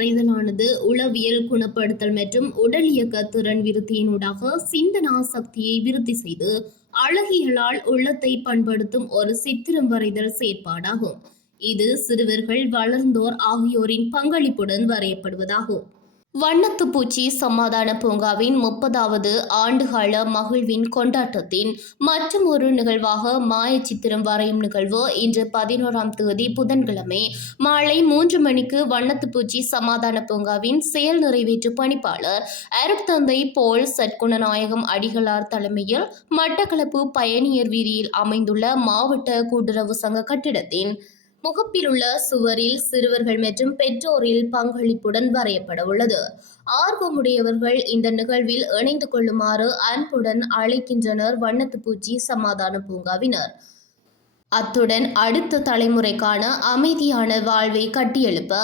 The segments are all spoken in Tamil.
வரைதலானது உளவியல் குணப்படுத்தல் மற்றும் உடல் இயக்க திறன் விருத்தியினூடாக சிந்தனா சக்தியை விருத்தி செய்து அழகியலால் உள்ளத்தை பண்படுத்தும் ஒரு சித்திரம் வரைதல் செயற்பாடாகும். இது சிறுவர்கள், வளர்ந்தோர் ஆகியோரின் பங்களிப்புடன் வரையப்படுவதாகும். வண்ணத்துப்பூச்சி சமாதான பூங்காவின் 30வது ஆண்டுகால மகிழ்வின் கொண்டாட்டத்தின் மற்றும் ஒரு நிகழ்வாக மாயச்சித்திரம் வரையும் நிகழ்வு இன்று 11ஆம் தேதி புதன்கிழமை மாலை 3 மணிக்கு வண்ணத்துப்பூச்சி சமாதான பூங்காவின் செயல் நிறைவேற்று பணிப்பாளர் அருட்தந்தை போல் சற்குணநாயகம் அடிகளார் தலைமையில் மட்டக்களப்பு பயணியர் வீதியில் அமைந்துள்ள மாவட்ட கூட்டுறவு சங்க கட்டிடத்தின் முகப்பிலுள்ள சுவரில் சிறுவர்கள் மற்றும் பெற்றோரில் பங்களிப்புடன் வரையப்பட உள்ளது. ஆர்வமுடையவர்கள் இந்த நிகழ்வில் இணைந்து கொள்ளுமாறு அன்புடன் அழைக்கின்றனர் வண்ணத்துப்பூச்சி சமாதான பூங்காவினர். அத்துடன் அடுத்த தலைமுறைக்கான அமைதியான வாழ்வை கட்டியெழுப்ப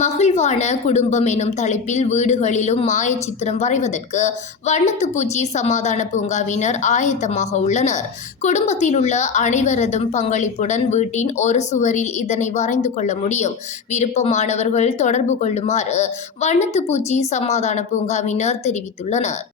மகிழ்வான குடும்பம் எனும் தலைப்பில் வீடுகளிலும் மாயச்சித்திரம் வரைவதற்கு வண்ணத்துப்பூச்சி சமாதான பூங்காவினர் ஆயத்தமாக உள்ளனர். குடும்பத்தில் உள்ள அனைவரதும் பங்களிப்புடன் வீட்டின் ஒரு சுவரில் இதனை வரைந்து கொள்ள முடியும். விருப்பமானவர்கள் தொடர்பு கொள்ளுமாறு வண்ணத்துப்பூச்சி சமாதான பூங்காவினர் தெரிவித்துள்ளனர்.